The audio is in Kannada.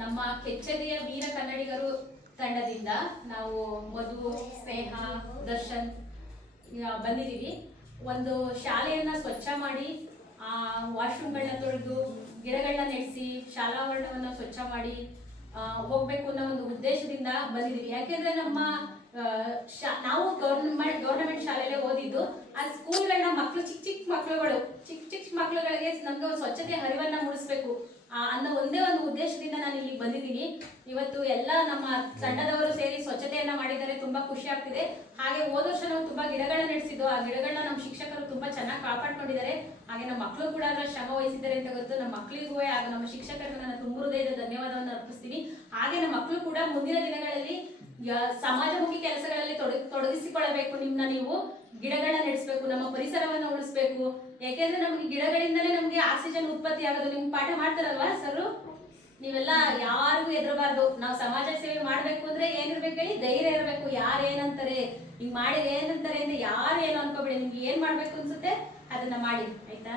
ನಮ್ಮ ಕೆಚ್ಚೆದೆಯ ವೀರ ಕನ್ನಡಿಗರು ತಂಡದಿಂದ ನಾವು ಮಧು, ಸ್ನೇಹ, ದರ್ಶನ್ ಬಂದಿದ್ದೀವಿ. ಒಂದು ಶಾಲೆಯನ್ನ ಸ್ವಚ್ಛ ಮಾಡಿ ವಾಶ್ರೂಮ್ಗಳನ್ನ ತೊಳೆದು ಗಿಡಗಳನ್ನ ನೆಡೆಸಿ ಶಾಲಾವರಣವನ್ನ ಸ್ವಚ್ಛ ಮಾಡಿ ಹೋಗ್ಬೇಕು ಅನ್ನೋ ಒಂದು ಉದ್ದೇಶದಿಂದ ಬಂದಿದ್ದೀವಿ. ಯಾಕೆಂದ್ರೆ ನಮ್ಮ ನಾವು ಗೌರ್ಮೆಂಟ್ ಶಾಲೆಯಲ್ಲೇ ಓದಿದ್ದು. ಆ ಸ್ಕೂಲ್ಗಳನ್ನ ಮಕ್ಕಳು ಚಿಕ್ಕ ಮಕ್ಕಳುಗಳಿಗೆ ನಮ್ಗೆ ಸ್ವಚ್ಛತೆ ಹರಿವನ್ನ ಮೂಡಿಸ್ಬೇಕು ಅನ್ನೋ ಒಂದೇ ಒಂದು ಉದ್ದೇಶದಿಂದ ನಾನು ಇಲ್ಲಿಗೆ ಬಂದಿದ್ದೀನಿ. ಇವತ್ತು ಎಲ್ಲ ನಮ್ಮ ತಂಡದವರು ಸೇರಿ ಸ್ವಚ್ಛತೆಯನ್ನ ಮಾಡಿದ್ದಾರೆ. ತುಂಬಾ ಖುಷಿ ಆಗ್ತಿದೆ. ಹಾಗೆ ಹೋದ ವರ್ಷ ನಾವು ತುಂಬಾ ಗಿಡಗಳನ್ನ ನೆಡೆಸಿದ್ದು. ಆ ಗಿಡಗಳನ್ನ ನಮ್ಮ ಶಿಕ್ಷಕರು ತುಂಬಾ ಚೆನ್ನಾಗಿ ಕಾಪಾಡ್ಕೊಂಡಿದ್ದಾರೆ. ಹಾಗೆ ನಮ್ಮ ಮಕ್ಕಳು ಕೂಡ ಅದರ ಶ್ರಮ ವಹಿಸಿದ್ದಾರೆ ಅಂತ ಗೊತ್ತು. ನಮ್ಮ ಮಕ್ಕಳಿಗೂ ಹಾಗೂ ನಮ್ಮ ಶಿಕ್ಷಕರಿಗೆ ನಾನು ತುಂಬ ಹೃದಯದ ಧನ್ಯವಾದವನ್ನು ಅರ್ಪಿಸ್ತೀನಿ. ಹಾಗೆ ನಮ್ಮ ಮಕ್ಕಳು ಕೂಡ ಮುಂದಿನ ದಿನಗಳಲ್ಲಿ ಸಮಾಜಮುಖಿ ಕೆಲಸಗಳಲ್ಲಿ ತೊಡಗಿಸಿಕೊಳ್ಳಬೇಕು. ನೀವು ಗಿಡಗಳನ್ನ ನೆಡೆಸಬೇಕು, ನಮ್ಮ ಪರಿಸರವನ್ನು ಉಳಿಸ್ಬೇಕು. ಯಾಕೆಂದ್ರೆ ನಮ್ಗೆ ಗಿಡಗಳಿಂದಲೇ ನಮ್ಗೆ ಆಕ್ಸಿಜನ್ ಉತ್ಪತ್ತಿ ಆಗೋದು. ನಿಮ್ಗೆ ಪಾಠ ಮಾಡ್ತಾರಲ್ವಾ ಸರ್? ನೀವೆಲ್ಲ ಯಾರಿಗೂ ಹೆದರಬಾರ್ದು. ನಾವು ಸಮಾಜ ಸೇವೆ ಮಾಡ್ಬೇಕು ಅಂದ್ರೆ ಏನಿರ್ಬೇಕು ಹೇಳಿ? ಧೈರ್ಯ ಇರಬೇಕು. ಯಾರು ಏನಂತಾರೆ, ಹಿಂಗ್ ಮಾಡಿ ಏನಂತಾರೆ ಅಂದ್ರೆ ಯಾರು ಏನು ಅನ್ಕೋಬೇಡಿ. ನಿಮ್ಗೆ ಏನ್ ಮಾಡ್ಬೇಕು ಅನ್ಸುತ್ತೆ ಅದನ್ನ ಮಾಡಿ, ಆಯ್ತಾ?